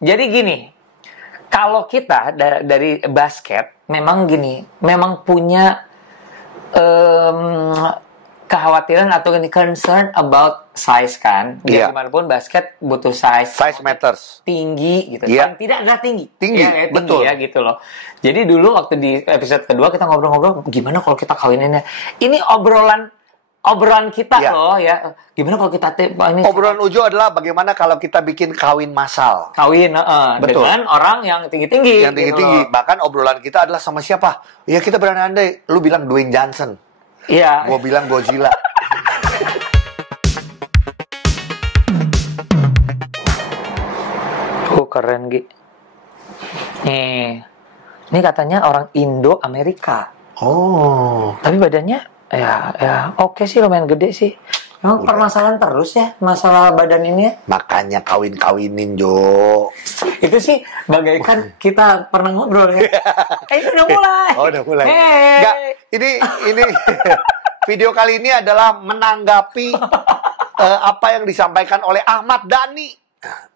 Jadi gini, kalau kita dari basket, memang gini, memang punya kekhawatiran atau concern about size kan. Biar gimana pun basket butuh size. Size matters. Tinggi gitu. Iya. Paling tidak adalah tinggi. Tinggi, tinggi betul. ya gitu loh. Jadi dulu waktu di episode kedua kita ngobrol-ngobrol, gimana kalau kita kawininnya. Ini obrolan kita loh ya. Gimana kalau kita ini obrolan Ujo adalah bagaimana kalau kita bikin kawin massal. Kawin Betul. dengan orang yang tinggi-tinggi. Yang tinggi-tinggi. Gitu. Bahkan obrolan kita adalah sama siapa? Ya kita berandai-andai. Lu bilang Dwayne Johnson. Iya. Gua bilang Godzilla. Keren Gi. Ini katanya orang Indo Amerika. Oh. Tapi badannya ya oke sih, lumayan gede sih. Emang permasalahan terus ya masalah badan ini ya? Makanya kawin-kawinin, Jo. Itu sih bagaikan kita pernah ngobrol ya. Ini udah mulai. Oh, udah mulai. Hey. Enggak, ini video kali ini adalah menanggapi apa yang disampaikan oleh Ahmad Dhani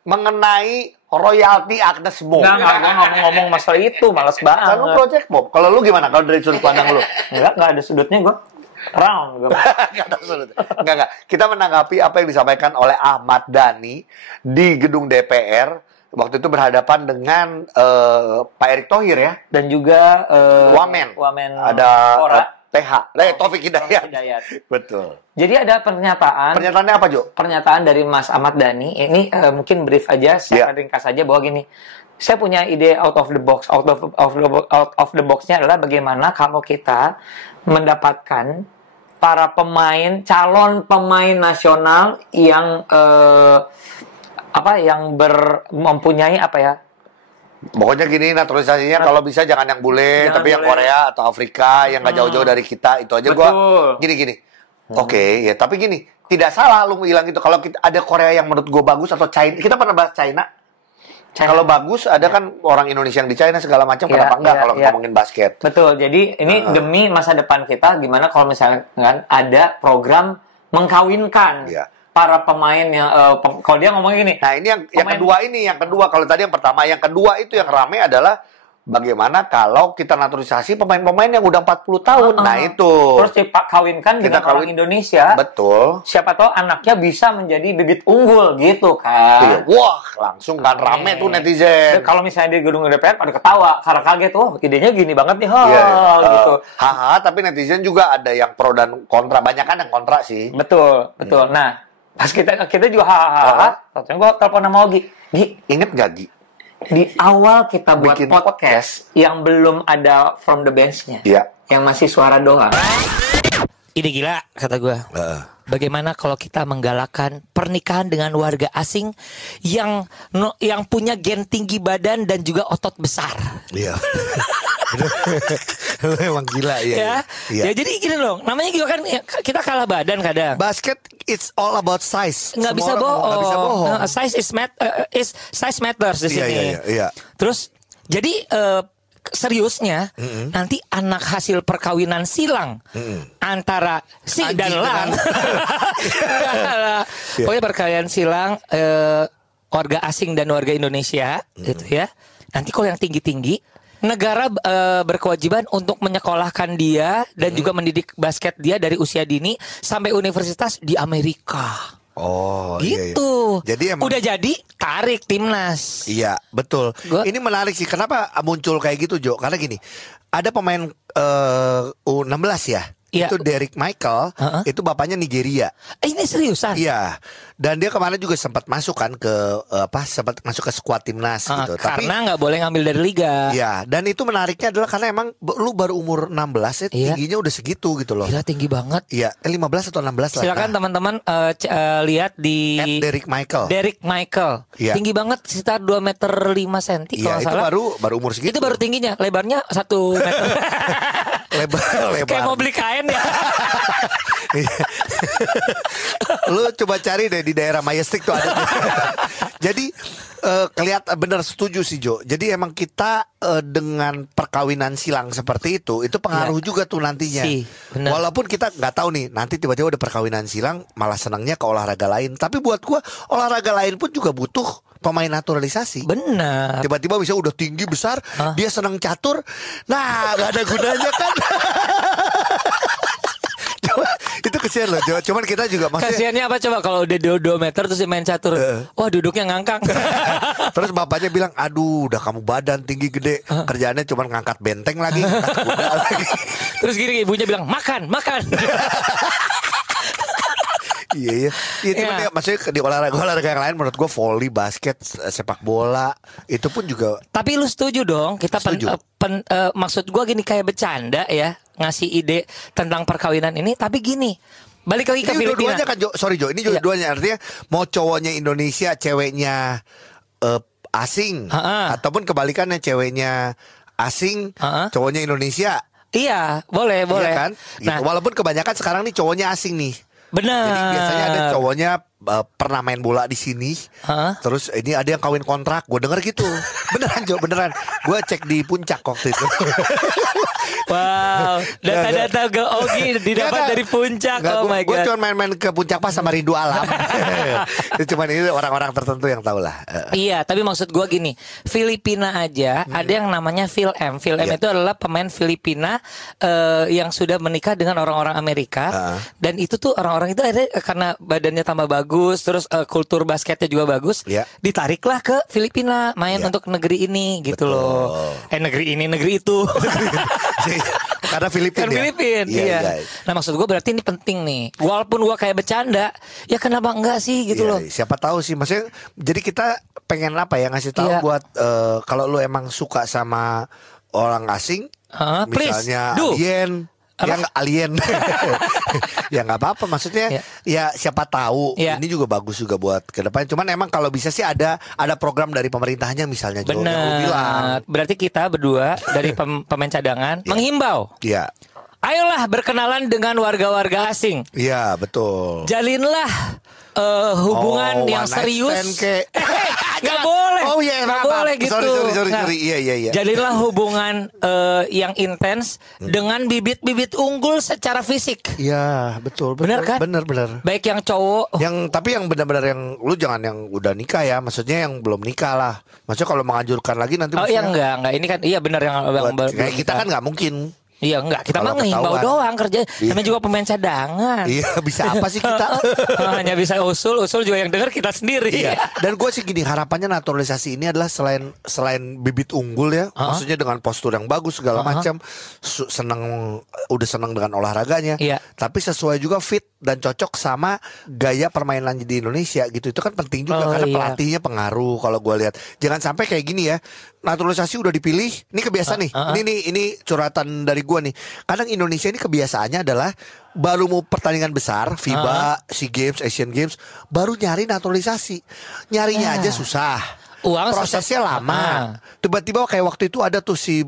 mengenai royalti Agnes Mo. Enggak, gue ngomong masalah itu, malas banget. Kalau Project Bob, kalau lu gimana? Kalau dari sudut pandang lu? Enggak ada sudutnya gue. Round gue. Enggak ada sudut. Enggak. Kita menanggapi apa yang disampaikan oleh Ahmad Dhani di gedung DPR. Waktu itu berhadapan dengan Pak Erick Thohir ya. Dan juga Wamen. Ada TH. Taufik Hidayat. Betul. Jadi ada pernyataan. Pernyataannya apa, Jo? Pernyataan dari Mas Ahmad Dhani. Ini mungkin brief aja, secara ringkas saja bahwa gini. Saya punya ide out of the box. Out of the box-nya adalah bagaimana kalau kita mendapatkan para calon pemain nasional yang mempunyai Pokoknya gini, naturalisasinya kalau bisa jangan yang bule, tapi yang Korea atau Afrika yang nggak jauh-jauh dari kita, itu aja. Gue gini. Oke, ya tapi gini, tidak salah lu bilang gitu. Kalau ada Korea yang menurut gue bagus atau China, kita pernah bahas China. Kalau bagus, ada kan orang Indonesia yang di China segala macam, kenapa enggak kalau ngomongin basket? Betul. Jadi ini demi masa depan kita, gimana kalau misalnya ada program mengkawinkan para pemain yang kalau dia ngomong gini. Nah, ini yang kedua kalau tadi yang pertama, yang kedua itu yang rame adalah bagaimana kalau kita naturalisasi pemain-pemain yang udah 40 tahun. Nah, itu. Terus kawinkan dengan orang Indonesia. Betul. Siapa tahu anaknya bisa menjadi bibit unggul gitu kan. Iya. Wah, langsung kan rame tuh netizen. Kalau misalnya di gedung DPR pada ketawa karena kaget tuh, idenya gini banget nih, gitu. Tapi netizen juga ada yang pro dan kontra. Banyak kan yang kontra sih. Betul. Nah, pas kita juga terus gue telepon sama Ogi. Ingat gak, Gi? Di awal kita buat podcast yang belum ada from the bench-nya. Yang masih suara doang. Ide gila, kata gue. Bagaimana kalau kita menggalakkan pernikahan dengan warga asing yang punya gen tinggi badan dan juga otot besar. Iya. Lu emang gila ya. Ya jadi gini loh, namanya juga kan kita kalah badan kadang. Basket it's all about size. Nggak bisa bohong. Size matters di sini. Iya. Terus jadi seriusnya nanti anak hasil perkawinan silang antara si dan lang. Pokoknya perkawinan silang warga asing dan warga Indonesia gitu ya. Nanti kalau yang tinggi-tinggi negara berkewajiban untuk menyekolahkan dia dan juga mendidik basket dia dari usia dini sampai universitas di Amerika. Oh, gitu. Iya. Jadi emang udah jadi tarik timnas. Iya, betul. Ini menarik sih. Kenapa muncul kayak gitu, Jo? Karena gini, ada pemain U16 ya. Itu Derek Michael, itu bapaknya Nigeria. Ini seriusan? Iya. Dan dia kemarin juga sempat masuk kan ke sempat masuk ke skuad timnas gitu. Karena nggak boleh ngambil dari liga. Iya. Dan itu menariknya adalah karena emang lu baru umur 16 ya, tingginya udah segitu gitu loh. Gila, tinggi banget. Iya, 15 atau 16 lah. Silakan teman-teman lihat di Derek Michael. Iya. Tinggi banget, sekitar 2 meter 5 cm kalau itu salah. baru umur segitu. Itu baru tingginya, lebarnya 1 meter. lebar. Kayak mau beli kain ya. Lu coba cari deh di daerah Majestic tuh ada. Jadi kelihatan benar, setuju sih Jo. Jadi emang kita dengan perkawinan silang seperti itu pengaruh juga tuh nantinya. Walaupun kita nggak tahu nih, nanti tiba-tiba ada perkawinan silang malah senangnya ke olahraga lain. Tapi buat gua olahraga lain pun juga butuh pemain naturalisasi. Benar. Tiba-tiba bisa udah tinggi besar, dia senang catur. Nah, gak ada gunanya kan. Itu kesian loh. Cuman kita juga masih. Kasiannya apa coba kalau udah 2 meter terus main catur. Wah, duduknya ngangkang. Terus bapaknya bilang, aduh udah kamu badan tinggi gede, kerjaannya cuma ngangkat benteng lagi, ngangkat kuda lagi. Terus gini ibunya bilang, makan. Iya. Cuman ya, maksudnya di olahraga yang lain menurut gue volley, basket, sepak bola itu pun juga. Tapi lu setuju dong? Kita maksud gue gini kayak bercanda ya, ngasih ide tentang perkawinan ini. Tapi gini, balik lagi ke Filipina. Dua-duanya kan Jo, ini juga dua-duanya artinya mau cowoknya Indonesia, ceweknya asing, ataupun kebalikannya ceweknya asing, cowoknya Indonesia. Iya, boleh. Iya kan? Gitu. Nah, walaupun kebanyakan sekarang nih cowoknya asing nih. Benar. Jadi biasanya ada cowoknya pernah main bola di sini, terus ini ada yang kawin kontrak. Gue denger gitu, beneran Jo, beneran. Gue cek di puncak waktu itu. Wow, data-data Ogi didapat dari puncak. Oh my god. Gue cuma main-main ke puncak pas sama Rindu Alam. Cuman ini orang-orang tertentu yang tahu lah. Iya, tapi maksud gue gini, Filipina aja ada yang namanya Phil M. Phil M itu adalah pemain Filipina yang sudah menikah dengan orang-orang Amerika, dan itu tuh orang-orang itu akhirnya karena badannya tambah bagus, terus kultur basketnya juga bagus, ditariklah ke Filipina main untuk negeri ini gitu. Betul. Loh. Negeri itu. Karena Filipina. Iya. Nah maksud gue berarti ini penting nih. Walaupun gue kayak bercanda, ya kenapa enggak sih gitu loh. Siapa tahu sih, maksudnya. Jadi kita pengen apa ya, ngasih tahu buat kalau lu emang suka sama orang asing, misalnya alien. Ya nggak alien. Ya nggak apa-apa, maksudnya ya siapa tahu ini juga bagus juga buat ke depan. Cuman emang kalau bisa sih ada program dari pemerintahnya misalnya. Benar. Berarti kita berdua dari pemain cadangan menghimbau. Iya. Ayolah berkenalan dengan warga-warga asing. Iya, betul. Jalinlah hubungan yang serius. Gak boleh. Gak boleh gitu. Sorry. Iya. Jalinlah hubungan yang intens dengan bibit-bibit unggul secara fisik. Iya, betul. Benar kan? Benar. Baik yang cowok. Tapi yang benar-benar yang lu jangan yang udah nikah ya. Maksudnya yang belum nikah lah. Maksudnya kalau menganjurkan lagi nanti. Oh iya enggak. Ini kan iya benar yang kayak kita kan nggak mungkin. Iya enggak, kita mah ngehimbau doang kerja. Namanya juga pemain cadangan. Iya, bisa apa sih kita? Hanya bisa usul juga yang denger kita sendiri. Iya. Dan gue sih gini, harapannya naturalisasi ini adalah selain bibit unggul ya, maksudnya dengan postur yang bagus segala macam, udah seneng dengan olahraganya, tapi sesuai juga fit dan cocok sama gaya permainan di Indonesia gitu. Itu kan penting juga karena pelatihnya pengaruh kalau gue lihat. Jangan sampai kayak gini ya. Naturalisasi udah dipilih, ini kebiasaan nih. Ini curhatan dari gue nih. Kadang Indonesia ini kebiasaannya adalah baru mau pertandingan besar, FIBA, SEA Games, Asian Games, baru nyari naturalisasi. Nyarinya aja susah. Prosesnya lama. Tiba-tiba kayak waktu itu ada tuh si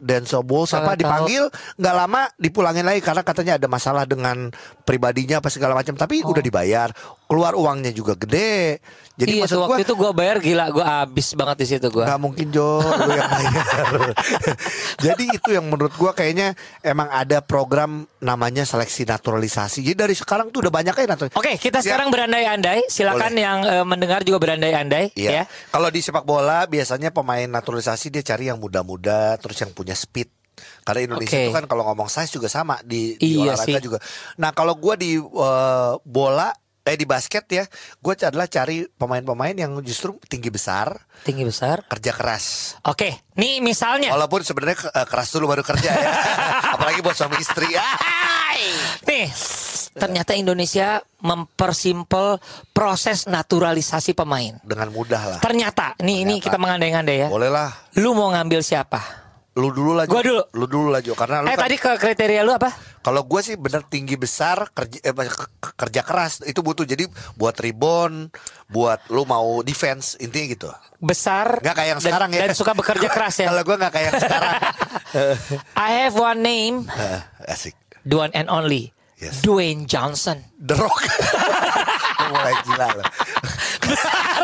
Denzel Bowles dipanggil, nggak lama dipulangin lagi karena katanya ada masalah dengan pribadinya apa segala macam. Tapi udah dibayar, keluar uangnya juga gede. Jadi maksud waktu itu gue bayar gila, gue abis banget di situ gue. Gak mungkin Jo, lu yang bayar. Jadi itu yang menurut gue kayaknya emang ada program namanya seleksi naturalisasi. Jadi dari sekarang tuh udah banyak ya naturalisasi. Oke, kita sekarang berandai-andai. Silakan yang mendengar juga berandai-andai. Ya. Kalau di sepak bola biasanya pemain naturalisasi dia cari yang muda-muda, terus yang punya speed. Karena Indonesia itu kan kalau ngomong size juga sama di olahraga juga. Nah kalau gue di di basket ya, gue adalah cari pemain-pemain yang justru tinggi besar, kerja keras. Oke, nih misalnya. Walaupun sebenarnya keras dulu baru kerja ya, apalagi buat suami istri. Nih, ternyata Indonesia mempersimpel proses naturalisasi pemain dengan mudah lah. Ternyata, ini kita mengandai-andai ya. Boleh lah. Lu mau ngambil siapa? Lu dulu lah Jo. Gua dulu. Lu dulu lah Jo. Karena lu tadi ke kriteria lu apa? Kalau gue sih bener tinggi besar, kerja keras itu butuh. Jadi buat rebound, buat lu mau defense, intinya gitu. Besar. Gak kayak yang sekarang ya. Dan suka bekerja keras ya. Kalau gue gak kayak yang sekarang. I have one name. Asik. The one and only. Yes. Dwayne Johnson. The Rock. Mulai gila loh.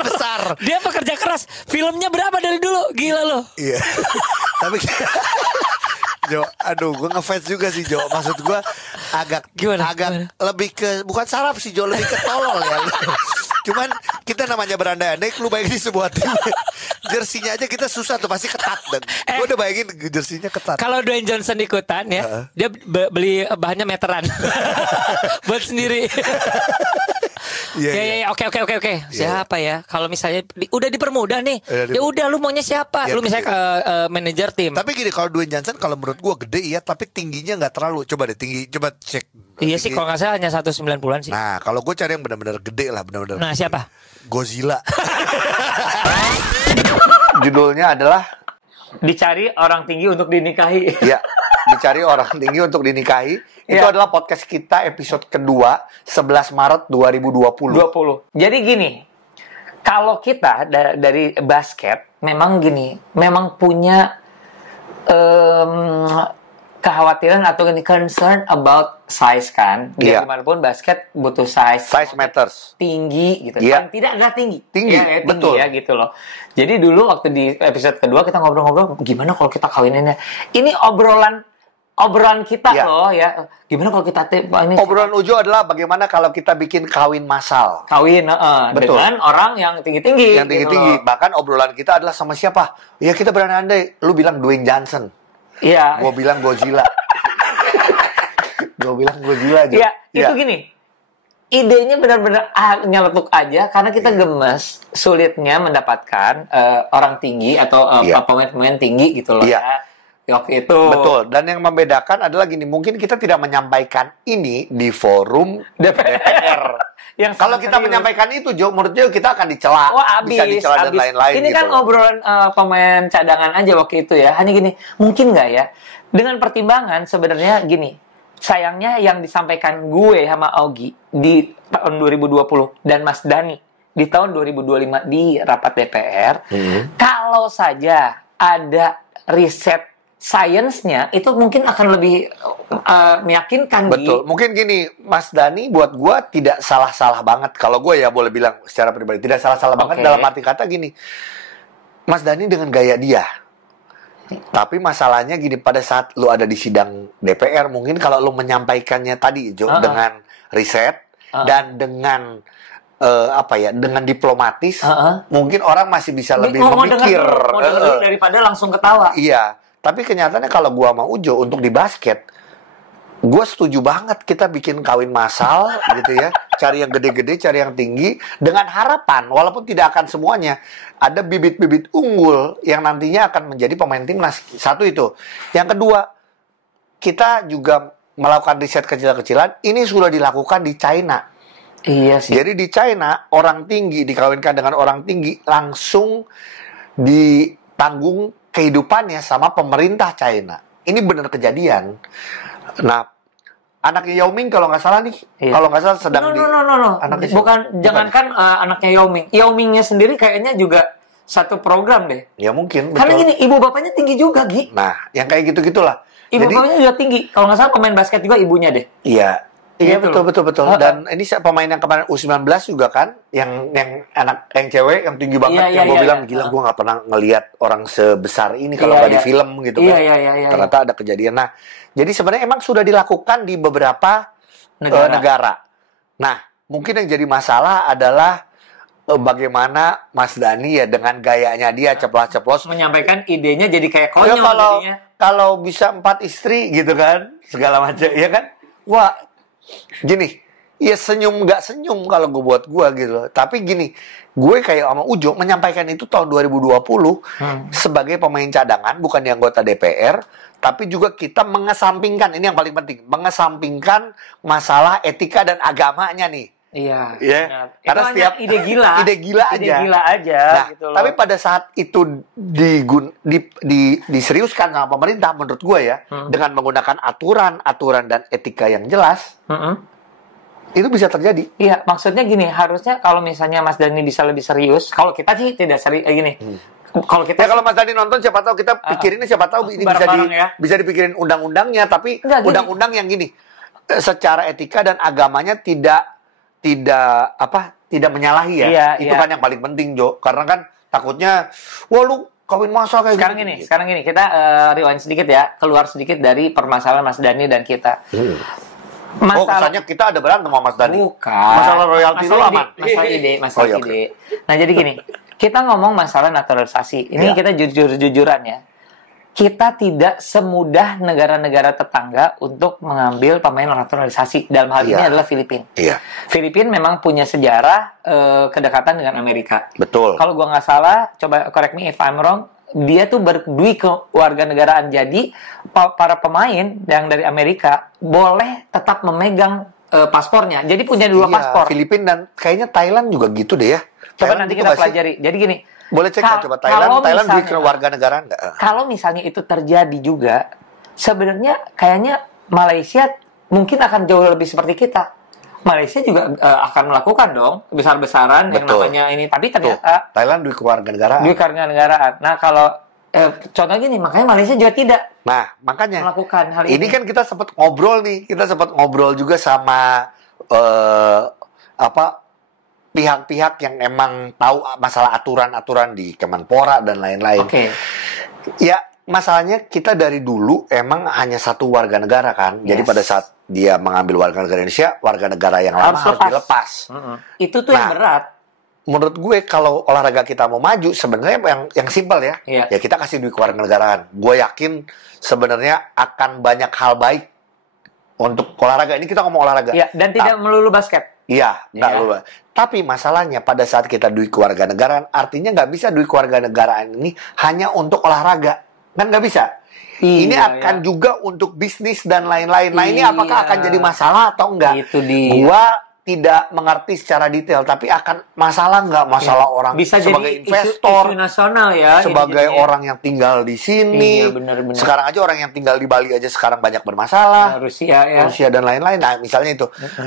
Besar. Dia pekerja keras. Filmnya berapa dari dulu? Gila loh. Iya. Tapi Jo, aduh gue ngefans juga sih Jo. Maksud gue agak Gimana? lebih ke, bukan sarap sih Jo, lebih ke tolol ya. Cuman kita namanya berandai-andai, lu bayangin sebuah tim jersinya aja kita susah tuh, pasti ketat. Dan gue udah bayangin jersinya ketat. Kalau Dwayne Johnson ikutan ya, dia beli bahannya meteran buat sendiri. Ya, oke. Siapa ya? Kalau misalnya udah dipermudah nih, ya udah lu maunya siapa? Lu misalnya ke manajer tim. Tapi gini, kalau Dwayne Johnson kalau menurut gua gede ya, tapi tingginya nggak terlalu. Coba deh coba cek. Iya sih, kalau nggak salah hanya 190-an sih. Nah, kalau gue cari yang benar-benar gede lah, benar-benar. Nah, siapa? Godzilla. Judulnya adalah Dicari Orang Tinggi Untuk Dinikahi. Iya, Dicari Orang Tinggi Untuk Dinikahi. Itu adalah podcast kita episode kedua 11 Maret 2020. Jadi gini, kalau kita dari basket memang punya kekhawatiran atau concern about size kan. Biar gimana pun basket butuh size. Size matters. Tinggi gitu. Paling tidak adalah tinggi. Tinggi, betul. Ya gitu loh. Jadi dulu waktu di episode kedua kita ngobrol-ngobrol gimana kalau kita kawininnya. Ini obrolan kita loh ya. Gimana kalau kita ini obrolan Ujo adalah bagaimana kalau kita bikin kawin massal. Betul. Dengan orang yang tinggi-tinggi. Yang tinggi-tinggi. Gitu. Bahkan obrolan kita adalah sama siapa? Ya kita berandai-andai. Lu bilang Dwayne Johnson. Iya. Gua bilang Godzilla. aja. Iya, itu gini. Idenya benar-benar nyeletuk aja karena kita gemes sulitnya mendapatkan orang tinggi atau pemain-pemain tinggi gitu loh ya. Waktu itu. Betul. Dan yang membedakan adalah gini, mungkin kita tidak menyampaikan ini di forum DPR. Kalau kita menyampaikan itu, Jo, menurut Jo kita akan dicela. Bisa dicela dan lain-lain. Ini kan obrolan pemain cadangan aja waktu itu ya. Hanya gini, mungkin nggak ya? Dengan pertimbangan sebenarnya gini, sayangnya yang disampaikan gue sama Augie di tahun 2020 dan Mas Dani di tahun 2025 di rapat DPR, kalau saja ada riset sainsnya itu mungkin akan lebih meyakinkan. Betul. Mungkin gini, Mas Dani buat gue tidak salah-salah banget. Kalau gue ya boleh bilang secara pribadi tidak salah-salah banget dalam arti kata gini. Mas Dani dengan gaya dia. Tapi masalahnya gini, pada saat lu ada di sidang DPR, mungkin kalau lu menyampaikannya tadi Jo dengan riset dan dengan dengan diplomatis, mungkin orang masih bisa lebih memikir daripada langsung ketawa. Iya. Tapi kenyataannya kalau gua sama Ujo untuk di basket, gua setuju banget kita bikin kawin massal gitu ya. Cari yang gede-gede, cari yang tinggi, dengan harapan walaupun tidak akan semuanya, ada bibit-bibit unggul yang nantinya akan menjadi pemain timnas. Satu itu. Yang kedua, kita juga melakukan riset kecil-kecilan. Ini sudah dilakukan di China. Iya sih. Jadi di China, orang tinggi dikawinkan dengan orang tinggi langsung ditanggung kehidupannya sama pemerintah China. Ini benar kejadian. Nah, anaknya Yao Ming kalau nggak salah nih, kalau nggak salah sedang jangankan anaknya Yao Ming. Yao Mingnya sendiri kayaknya juga satu program deh. Ya mungkin. Karena gini, ibu bapaknya tinggi juga, Gi. Nah, yang kayak gitu-gitulah. Ibu bapaknya juga tinggi. Kalau nggak salah pemain basket juga ibunya deh. Iya. Iya betul. Dan ini pemain yang kemarin U19 juga kan, yang anak yang cewek yang tinggi banget, yang gue bilang gila, gue nggak pernah ngelihat orang sebesar ini kalau nggak di film gitu kan. Ternyata ada kejadian. Nah, jadi sebenarnya emang sudah dilakukan di beberapa negara. Nah, mungkin yang jadi masalah adalah bagaimana Mas Dani ya dengan gayanya dia ceplos-ceplos menyampaikan idenya jadi kayak konyol jadinya. Kalau bisa 4 istri gitu kan, segala macam ya kan. Wah, gini, ya senyum nggak senyum kalau gue buat gue gitu. Tapi gini, gue kayak sama Ujo menyampaikan itu tahun 2020 sebagai pemain cadangan, bukan yang anggota DPR, tapi juga kita mengesampingkan, ini yang paling penting, mengesampingkan masalah etika dan agamanya nih. Iya. Ya. Karena setiap ide gila aja. Nah, gitu loh. tapi pada saat itu diseriuskan sama pemerintah, menurut gue ya, dengan menggunakan aturan dan etika yang jelas, itu bisa terjadi. Iya, maksudnya gini, harusnya kalau misalnya Mas Dani bisa lebih serius, kalau kita sih tidak serius gini. Kalau kita kalau Mas Dani nonton, siapa tahu kita pikirin, siapa tahu ini bisa dipikirin undang-undangnya, tapi undang-undang yang gini, secara etika dan agamanya tidak menyalahi ya. Itu kan yang paling penting, Jo. Karena kan takutnya wah lu kawin massal kayak Sekarang gini, kita rewind sedikit ya, keluar sedikit dari permasalahan Mas Dani dan kita. kesannya kita ada berantem sama Mas Dani. Bukan. Masalah royalti itu aman. Masalah ide. Nah, jadi gini, kita ngomong masalah naturalisasi. Ini kita jujur-jujuran ya. Kita tidak semudah negara-negara tetangga untuk mengambil pemain naturalisasi. Dalam hal ini adalah Filipina. Filipina memang punya sejarah kedekatan dengan Amerika. Betul. Kalau gua nggak salah, coba correct me if I'm wrong, dia tuh berdui kewarganegaraan. Jadi para pemain yang dari Amerika boleh tetap memegang paspornya. Jadi punya dua paspor. Filipina dan kayaknya Thailand juga gitu deh ya. Coba nanti kita pelajari. Jadi gini. Boleh cek ya coba Thailand beri kewarganegaraan nggak? Kalau misalnya itu terjadi juga, sebenarnya kayaknya Malaysia mungkin akan jauh lebih seperti kita. Malaysia juga akan melakukan dong besar-besaran yang namanya ini. Tapi ternyata Thailand duit kewarganegaraan. Nah kalau contoh gini, makanya Malaysia juga tidak. Nah makanya melakukan hal ini. Ini kan kita sempat ngobrol nih, juga sama pihak-pihak yang emang tahu masalah aturan-aturan di Kemenpora dan lain-lain. Ya, masalahnya kita dari dulu emang hanya satu warga negara kan. Jadi pada saat dia mengambil warga negara Indonesia, warga negara yang lama harus dilepas. Itu tuh yang berat. Menurut gue kalau olahraga kita mau maju sebenarnya yang simpel ya. Ya kita kasih duit kewarganegaraan. Gue yakin sebenarnya akan banyak hal baik untuk olahraga. Ini kita ngomong olahraga. Ya, dan tidak melulu basket. Iya, nggak lupa. Tapi masalahnya pada saat kita duit kewarganegaraan, artinya nggak bisa duit kewarganegaraan ini hanya untuk olahraga, kan nggak bisa. Ini akan juga untuk bisnis dan lain-lain. Nah ini apakah akan jadi masalah atau enggak? Itu dia. Gua tidak mengerti secara detail, tapi akan masalah nggak masalah orang bisa sebagai jadi investor, isu nasional ya, sebagai orang yang tinggal di sini. Benar. Sekarang aja orang yang tinggal di Bali aja sekarang banyak bermasalah. Rusia dan lain-lain. Nah misalnya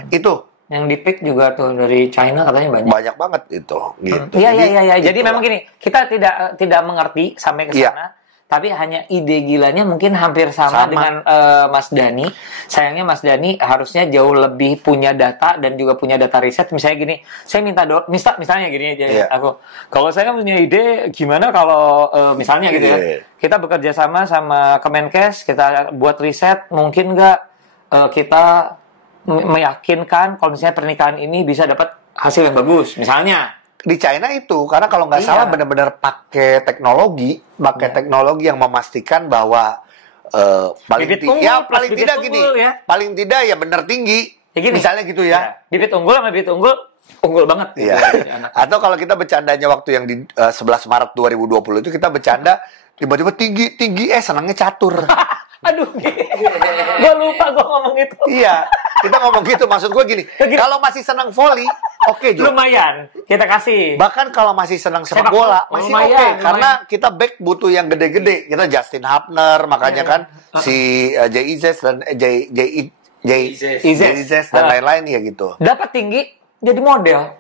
itu. Yang di-pick juga tuh dari China katanya banyak. Banyak banget itu. Gitu. Iya. Jadi memang gini, kita tidak mengerti sampai ke sana, tapi hanya ide gilanya mungkin hampir sama. Dengan Mas Dani. Sayangnya Mas Dani harusnya jauh lebih punya data dan juga punya data riset. Misalnya gini, saya minta misalnya gini aja aku. Kalau saya punya ide gimana kalau misalnya gitu ya. Kita bekerja sama Kemenkes, kita buat riset, mungkin nggak kita meyakinkan kalau misalnya pernikahan ini bisa dapat hasil yang bagus, misalnya di China itu, karena kalau nggak salah benar-benar pakai teknologi yang memastikan bahwa paling tidak ya benar tinggi, misalnya gitu ya. Bibit unggul sama bibit unggul banget. Atau kalau kita bercandanya waktu yang di 11 Maret 2020 itu kita bercanda tiba-tiba tinggi senangnya catur. Aduh, gue lupa gue ngomong itu. Iya, kita ngomong gitu. Maksud gue gini, kalau masih senang volley, oke juga. Lumayan, kita kasih. Bahkan kalau masih senang sepak bola, masih oke. Karena kita back butuh yang gede-gede. Kita Justin Hapner, makanya kan si Jay Izes dan dan lain-lain ya gitu. Dapat tinggi, jadi model.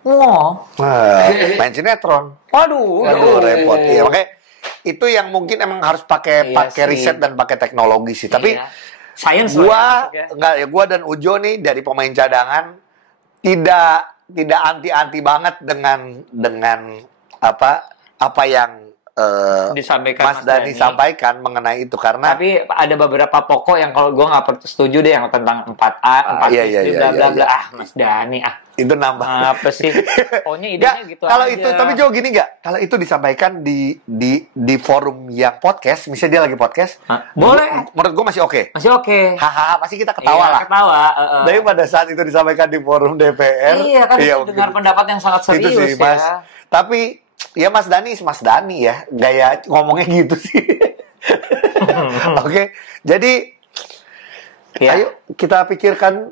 Main sinetron. Waduh, repot. Ya, makanya itu yang mungkin emang harus pakai riset dan pakai teknologi sih. Tapi gua dan Ujo nih dari pemain cadangan tidak anti banget dengan apa yang Mas Dani sampaikan mengenai itu, karena tapi ada beberapa pokok yang kalau gue nggak setuju deh, yang tentang 4A, 4 bla bla. Mas Dani itu nambah apa sih? Pokoknya idenya gitu kalau aja. Itu tapi jauh gini nggak? Kalau itu disampaikan di forum yang podcast, misalnya dia lagi podcast, boleh. Menurut gue masih oke. Hahaha, pasti kita ketawa lah. Tapi pada saat itu disampaikan di forum DPR, kan dengar pendapat yang sangat serius itu sih, Mas. Tapi ya Mas Dani ya, gaya ngomongnya gitu sih. Oke, jadi ayo kita pikirkan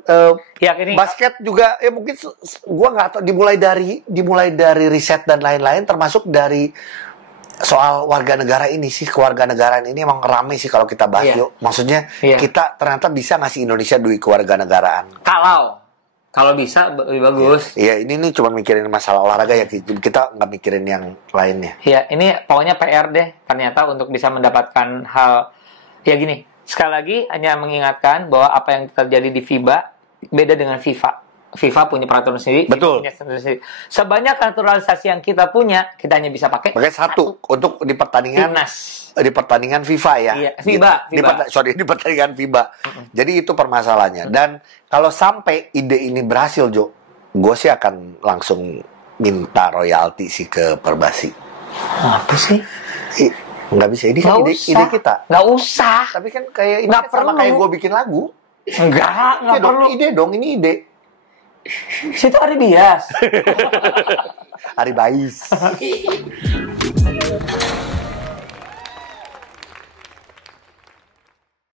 basket juga ya, mungkin gua nggak tahu, dimulai dari riset dan lain-lain, termasuk dari soal warga negara ini sih. Kewarganegaraan ini emang rame sih kalau kita bahas. Maksudnya kita ternyata bisa ngasih Indonesia duit kewarganegaraan. Kalau bisa lebih bagus. Iya, ini cuma mikirin masalah olahraga ya, kita nggak mikirin yang lainnya. Iya, ini pokoknya PR deh ternyata untuk bisa mendapatkan hal ya gini. Sekali lagi hanya mengingatkan bahwa apa yang terjadi di FIBA beda dengan FIFA. FIFA punya peraturan sendiri. Betul. Punya sendiri. Sebanyak naturalisasi yang kita punya, kita hanya bisa pakai satu untuk di pertandingan timnas. Di pertandingan FIFA ya. Iya, FIBA. Di pertandingan FIBA. Jadi itu permasalahannya. Dan kalau sampai ide ini berhasil, Jo, gue sih akan langsung minta royalti sih ke Perbasi. Apa sih? Nggak bisa, ini kan ide kita. Nggak usah. Tapi kan kayak ini kan sama kayak gue bikin lagu. Nggak perlu. Ide dong, ini ide. Situ Ari Bias. Ari Bais.